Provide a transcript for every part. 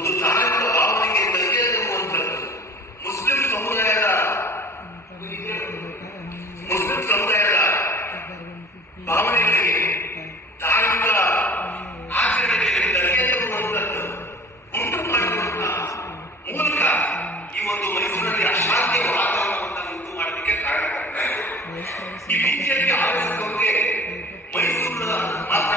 ಒಂದು ಧಾರ್ಮಿಕ ಭಾವನೆಗೆ ಧಕ್ಕೆ ತರುವಂತದ್ದು ಮುಸ್ಲಿಂ ಸಮುದಾಯದ ಮುಸ್ಲಿಂ ಸಮುದಾಯದ ಭಾವನೆಗಳಿಗೆ ಧಾರ್ಮಿಕ ಆಚರಣೆಗಳಿಗೆ ಧಕ್ಕೆ ತರುವಂತದ್ದು ಉಂಟು ಮಾಡಿರುವಂತ ಮೂಲಕ ಈ ಒಂದು ಮೈಸೂರಲ್ಲಿ ಅಶಾಂತಿಯ ವಾತಾವರಣವನ್ನು ಉಂಟು ಮಾಡಲಿಕ್ಕೆ ಕಾರಣ ಈ ಬಿಜೆಪಿ ಆರಿಸಿದವರಿಗೆ ಮೈಸೂರಿನ ಮಾತ್ರ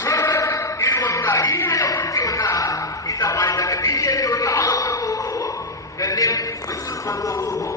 ನೀಡುವಂತಹ ಈಗಿನ ಕೃತ್ಯವನ್ನ ಈತ ಮಾಡಿದಾಗ ಬಿಜೆಪಿಯವರಿಗೆ ಆರೋಪಕ್ಕವರು ನಿನ್ನೆ ಮೈಸೂರು ಬಂದವರು?